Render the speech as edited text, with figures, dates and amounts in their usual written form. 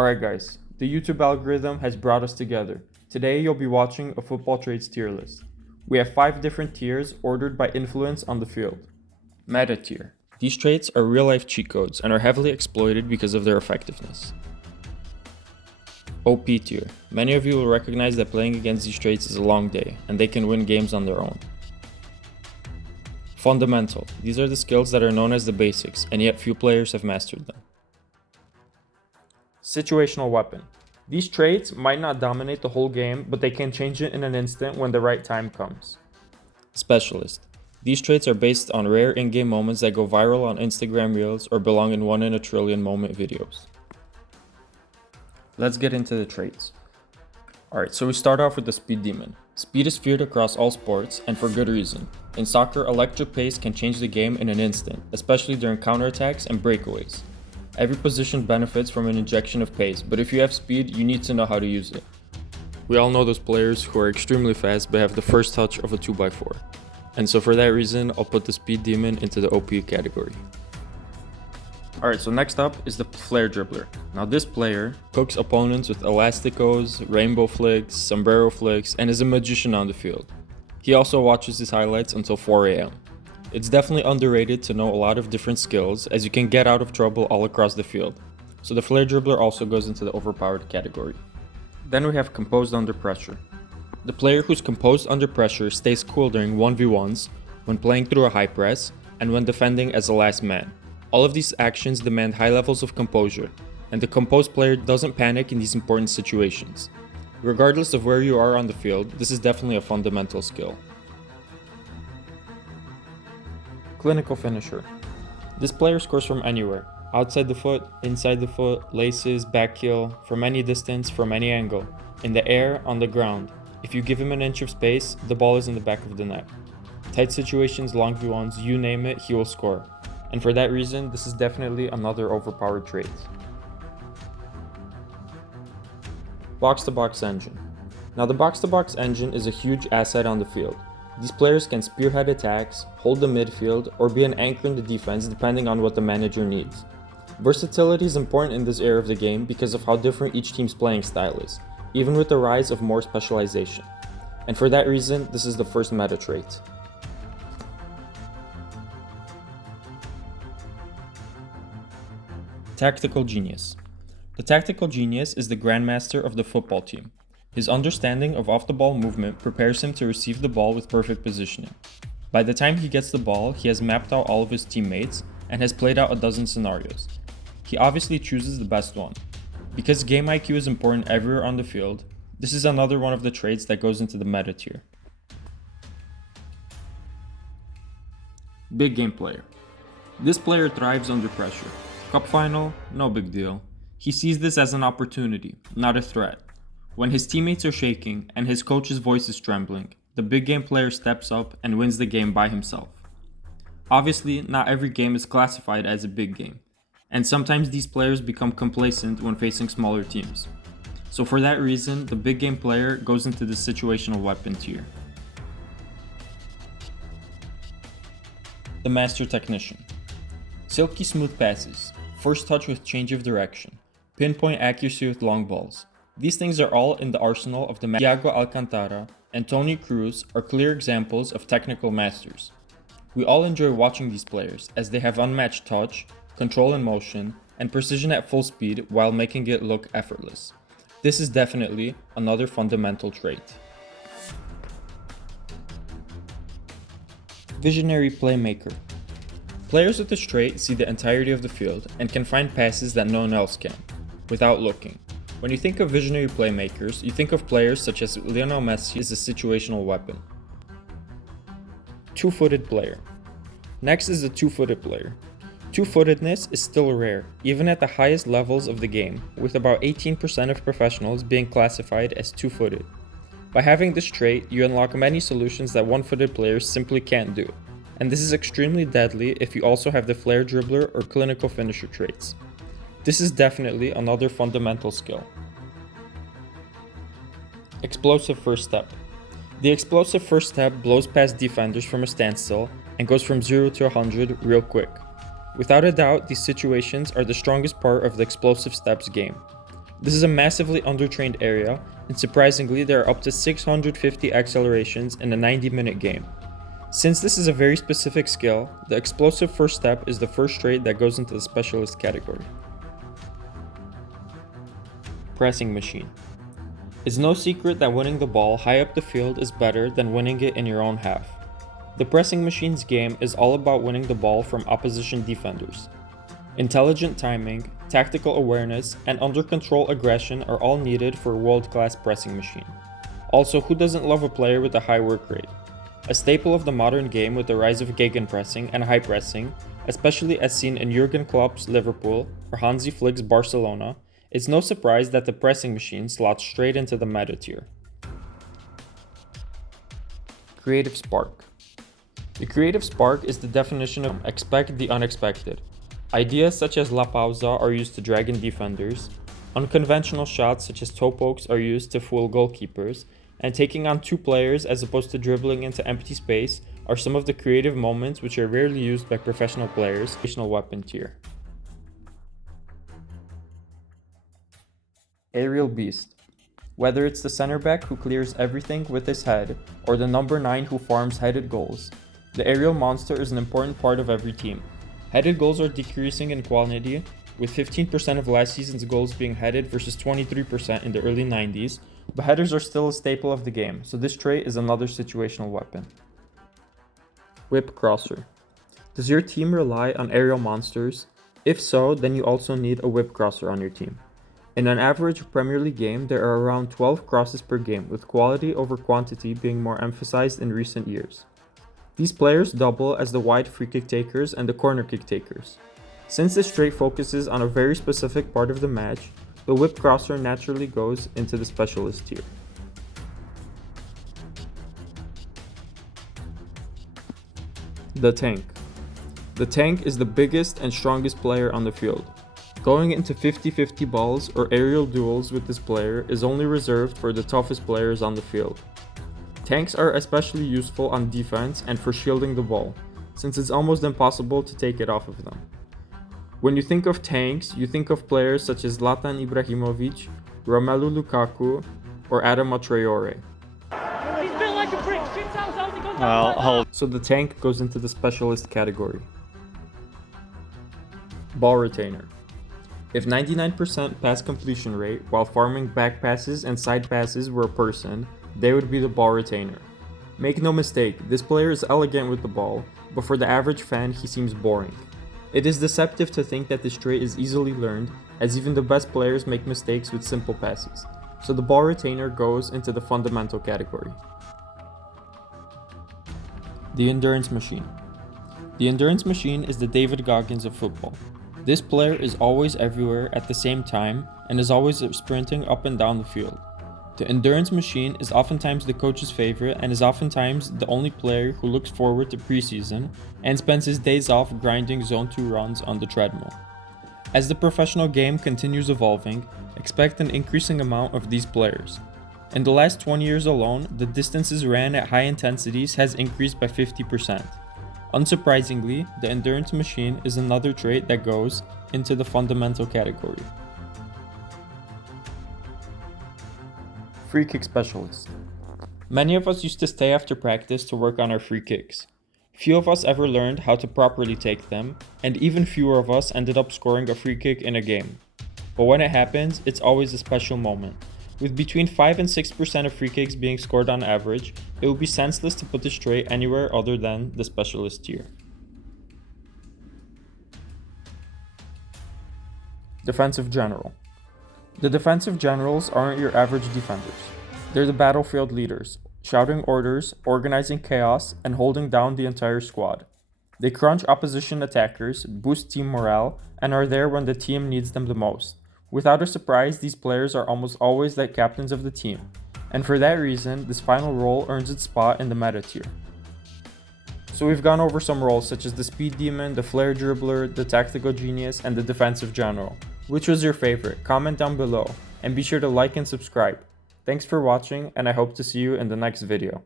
Alright guys, the YouTube algorithm has brought us together. Today you'll be watching a football traits tier list. We have 5 different tiers ordered by influence on the field. Meta tier. These traits are real-life cheat codes and are heavily exploited because of their effectiveness. OP tier. Many of you will recognize that playing against these traits is a long day, and they can win games on their own. Fundamental. These are the skills that are known as the basics, and yet few players have mastered them. Situational weapon. These traits might not dominate the whole game, but they can change it in an instant when the right time comes. Specialist. These traits are based on rare in-game moments that go viral on Instagram Reels or belong in 1 in a trillion moment videos. Let's get into the traits. Alright, so we start off with the Speed Demon. Speed is feared across all sports, and for good reason. In soccer, electric pace can change the game in an instant, especially during counterattacks and breakaways. Every position benefits from an injection of pace, but if you have speed, you need to know how to use it. We all know those players who are extremely fast but have the first touch of a 2x4. And so for that reason, I'll put the Speed Demon into the OP category. Alright, so next up is the Flare Dribbler. Now this player cooks opponents with elasticos, rainbow flicks, sombrero flicks, and is a magician on the field. He also watches his highlights until 4 AM. It's definitely underrated to know a lot of different skills, as you can get out of trouble all across the field. So the Flare Dribbler also goes into the overpowered category. Then we have Composed Under Pressure. The player who's composed under pressure stays cool during 1v1s, when playing through a high press, and when defending as a last man. All of these actions demand high levels of composure, and the composed player doesn't panic in these important situations. Regardless of where you are on the field, this is definitely a fundamental skill. Clinical Finisher. This player scores from anywhere. Outside the foot, inside the foot, laces, back heel, from any distance, from any angle. In the air, on the ground. If you give him an inch of space, the ball is in the back of the net. Tight situations, long v1s, you name it, he will score. And for that reason, this is definitely another overpowered trait. Box-to-box engine. Now the box-to-box engine is a huge asset on the field. These players can spearhead attacks, hold the midfield, or be an anchor in the defense depending on what the manager needs. Versatility is important in this era of the game because of how different each team's playing style is, even with the rise of more specialization. And for that reason, this is the first meta trait. Tactical Genius. The Tactical Genius is the grandmaster of the football team. His understanding of off-the-ball movement prepares him to receive the ball with perfect positioning. By the time he gets the ball, he has mapped out all of his teammates and has played out a dozen scenarios. He obviously chooses the best one. Because game IQ is important everywhere on the field, this is another one of the traits that goes into the meta tier. Big game player. This player thrives under pressure. Cup final? No big deal. He sees this as an opportunity, not a threat. When his teammates are shaking and his coach's voice is trembling, the big game player steps up and wins the game by himself. Obviously, not every game is classified as a big game, and sometimes these players become complacent when facing smaller teams. So for that reason, the big game player goes into the situational weapon tier. The Master Technician. Silky smooth passes, first touch with change of direction, pinpoint accuracy with long balls. These things are all in the arsenal of the Thiago Alcantara, and Toni Kroos are clear examples of technical masters. We all enjoy watching these players as they have unmatched touch, control in motion, and precision at full speed while making it look effortless. This is definitely another fundamental trait. Visionary Playmaker. Players with this trait see the entirety of the field and can find passes that no one else can, without looking. When you think of visionary playmakers, you think of players such as Lionel Messi is a situational weapon. Two-footed player. Next is the two-footed player. Two-footedness is still rare, even at the highest levels of the game, with about 18% of professionals being classified as two-footed. By having this trait, you unlock many solutions that one-footed players simply can't do, and this is extremely deadly if you also have the Flare Dribbler or Clinical Finisher traits. This is definitely another fundamental skill. Explosive First Step. The explosive first step blows past defenders from a standstill and goes from 0 to 100 real quick. Without a doubt, these situations are the strongest part of the explosive steps game. This is a massively undertrained area, and surprisingly there are up to 650 accelerations in a 90-minute game. Since this is a very specific skill, the explosive first step is the first trait that goes into the specialist category. Pressing machine. It's no secret that winning the ball high up the field is better than winning it in your own half. The pressing machine's game is all about winning the ball from opposition defenders. Intelligent timing, tactical awareness, and under-control aggression are all needed for a world-class pressing machine. Also, who doesn't love a player with a high work rate? A staple of the modern game with the rise of gegenpressing and high pressing, especially as seen in Jurgen Klopp's Liverpool or Hansi Flick's Barcelona, it's no surprise that the pressing machine slots straight into the meta tier. Creative spark. The creative spark is the definition of expect the unexpected. Ideas such as La Pausa are used to drag in defenders, unconventional shots such as toe pokes are used to fool goalkeepers, and taking on two players as opposed to dribbling into empty space are some of the creative moments which are rarely used by professional players. Additional weapon tier. Aerial beast. Whether it's the center back who clears everything with his head or the number 9 who farms headed goals, the aerial monster is an important part of every team. Headed goals are decreasing in quantity, with 15% of last season's goals being headed versus 23% in the early 90s, but headers are still a staple of the game, so this trait is another situational weapon. Whip crosser. Does your team rely on aerial monsters? If so, then you also need a whip crosser on your team. In an average Premier League game, there are around 12 crosses per game, with quality over quantity being more emphasized in recent years. These players double as the wide free kick takers and the corner kick takers. Since this trait focuses on a very specific part of the match, the whip crosser naturally goes into the specialist tier. The tank. The tank is the biggest and strongest player on the field. Going into 50-50 balls or aerial duels with this player is only reserved for the toughest players on the field. Tanks are especially useful on defense and for shielding the ball, since it's almost impossible to take it off of them. When you think of tanks, you think of players such as Zlatan Ibrahimovic, Romelu Lukaku, or Adama Traore. He's built like a brick. Well, so the tank goes into the specialist category. Ball retainer. If 99% pass completion rate while farming back passes and side passes were a person, they would be the ball retainer. Make no mistake, this player is elegant with the ball, but for the average fan he seems boring. It is deceptive to think that this trait is easily learned, as even the best players make mistakes with simple passes, so the ball retainer goes into the fundamental category. The endurance machine. The endurance machine is the David Goggins of football. This player is always everywhere at the same time and is always sprinting up and down the field. The endurance machine is oftentimes the coach's favorite and is oftentimes the only player who looks forward to preseason and spends his days off grinding Zone 2 runs on the treadmill. As the professional game continues evolving, expect an increasing amount of these players. In the last 20 years alone, the distances ran at high intensities has increased by 50%. Unsurprisingly, the endurance machine is another trait that goes into the fundamental category. Free kick specialist. Many of us used to stay after practice to work on our free kicks. Few of us ever learned how to properly take them, and even fewer of us ended up scoring a free kick in a game. But when it happens, it's always a special moment. With between 5 and 6% of free kicks being scored on average, it would be senseless to put this trait anywhere other than the specialist tier. Defensive general. The defensive generals aren't your average defenders. They're the battlefield leaders, shouting orders, organizing chaos, and holding down the entire squad. They crunch opposition attackers, boost team morale, and are there when the team needs them the most. Without a surprise, these players are almost always the captains of the team, and for that reason, this final role earns its spot in the meta tier. So we've gone over some roles such as the speed demon, the flair dribbler, the tactical genius, and the defensive general. Which was your favorite? Comment down below, and be sure to like and subscribe. Thanks for watching, and I hope to see you in the next video.